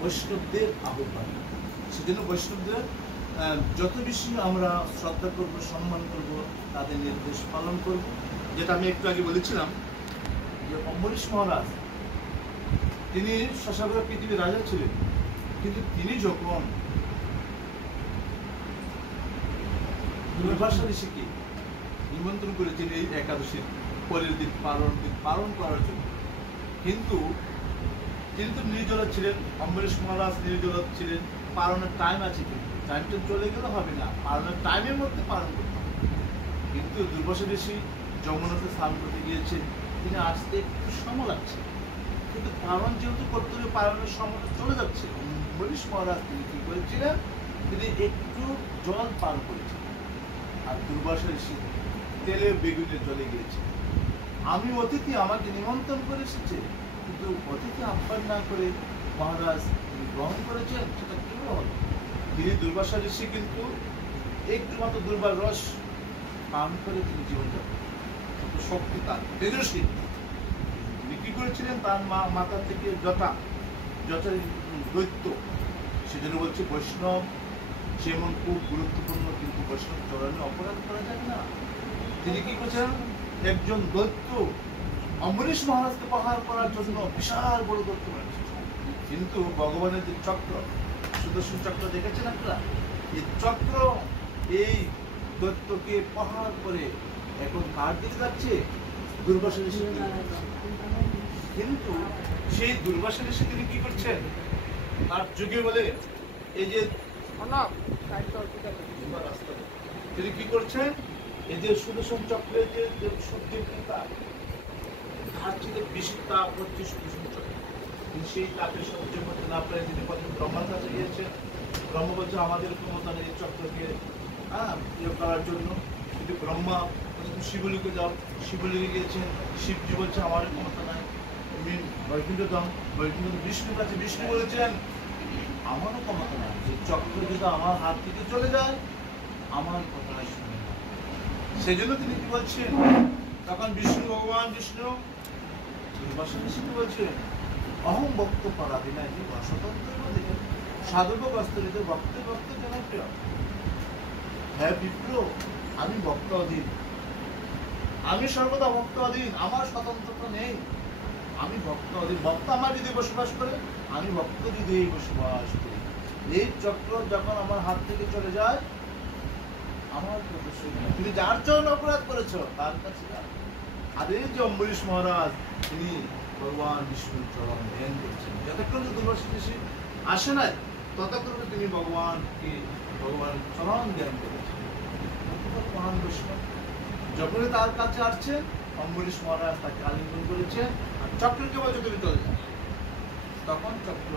বৈষ্ণবদের আহ্বান। সেজন্য বৈষ্ণবদের যত বেশি আমরা শ্রদ্ধা করব, সম্মান করব, তাদের নির্দেশ পালন করব। যেটা আমি একটু আগে বলেছিলাম যে অম্বরীশ মহারাজ তিনি শশাবরা পৃথিবীর রাজা ছিলেন, কিন্তু তিনি যখন দুর্বাসা ঋষিকে নিমন্ত্রণ করেছেন এই একাদশীর পরের দিন পালন করার জন্য, কিন্তু তিনি তো নির্জলা ছিলেন, অম্বরীশ মহারাজ নির্জলা ছিলেন, পালনের টাইম আছে, কিন্তু টাইমটা চলে গেলে হবে না, পালনের টাইমের মধ্যে পালন করতে হবে। কিন্তু দুর্বাসা ঋষি যমুনাতে স্নান করতে গিয়েছেন, তিনি আসতে একটু সময় লাগছে, কিন্তু পালন যেহেতু করতে হবে, পালনের সময়টা চলে যাচ্ছে। অম্বরীশ মহারাজ তিনি কি করেছিলেন, তিনি একটু জল পান করেছিলেন, আর দুর্বাসা ঋষি তেলে বেগুনে জলে গিয়েছে। আমি অতিথি, আমাকে নিমন্ত্রণ করে এসেছে, কিন্তু অতিথি আহ্বান না করে মহারাজ তিনি গ্রহণ করেছেন, সেটা কিভাবে হলো? তিনি দুর্বাসা ঋষি কিন্তু একটু মাত্র দুর্বার রস পান করে তিনি জীবনযাপন, শক্তি তার তেজস্বী। তিনি কি করেছিলেন, তার মাথা থেকে জটা দৈত্য, সেজন্য বলছে বৈষ্ণব যেমন খুব গুরুত্বপূর্ণ, কিন্তু বৈষ্ণব চরণে অপরাধ করা যায় না। তিনি কি করছেন, একজন দৈত্য অম্বরীশ মহারাজকে প্রহার করার জন্য বিশাল বড় দৈত্য বানিয়েছে, কিন্তু ভগবানের যে চক্র, সুদর্শন চক্র দেখেছেন আপনারা, এই চক্র এই দৈত্যকে প্রহার করে এখন কার দিকে যাচ্ছে, দুর্বাসা ঋষি। কিন্তু সেই দুর্বাসা ঋষি তিনি কি করছেন, তার যুগে বলে এই যে তিনি কি করছেন, এই যে সুদর্শন চক্রের যে সূর্যের তাপ, তার থেকে বেশি তাপ হচ্ছে সুদর্শন চক্র। সেই তাপে সহ্য করতে না পারে তিনি প্রথম ব্রহ্মার কাছে গিয়েছেন। ব্রহ্ম বলছে আমাদের ক্ষমতা নেই চক্রকে ইয়ে করার জন্য, কিন্তু ব্রহ্মা শিবলিকে যাও, শিবলিকে গিয়েছেন, শিবজি বলছে আমার ক্ষমতা নাই। তুমি বৈকুণ্ঠ দাও, বৈকুণ্ঠ বিষ্ণুর কাছে, বিষ্ণু বলেছেন আমারও ক্ষমতা নাই, যে চক্র যদি আমার হাত থেকে চলে যায় আমার কথা শুনে না। সেই জন্য তিনি কি বলছেন, তখন বিষ্ণু ভগবান বিষ্ণু দুর্বাসা ঋষিকে বলছেন অহং ভক্ত পরাধীনা যে অস্বতন্ত্র দেখেন সাধুক বস্ত্রিত ভক্ত ভক্ত জনপ্রিয়। হ্যাঁ বিপ্র, আমি ভক্ত অধীন, আমি সর্বদা ভক্ত অধীন, আমার স্বতন্ত্রতা নেই, আমি ভক্ত অধীন। ভক্ত আমার হৃদয়ে বসবাস করে, আমি ভক্ত হৃদয়ে বসবাস করি। এই চক্র যখন আমার হাত থেকে চলে যায় আমার তুমি যার জন্য অপরাধ করেছ তার কাছে যাও। আর এই যে অম্বরীশ মহারাজ তিনি ভগবান বিষ্ণুর চরণ ধ্যান করছেন, যতক্ষণ দুর্বাসা ঋষি আসে নাই ততক্ষণ তিনি ভগবানকে ভগবান চরণ ধ্যান করেছেন। মহান বৈষ্ণব যখনই তার কাছে আসছে অম্বরীশ মহারাজ তাকে আলিঙ্গন করেছেন, আর চক্রকে বলছে তুমি চলে যাও। তখন চক্র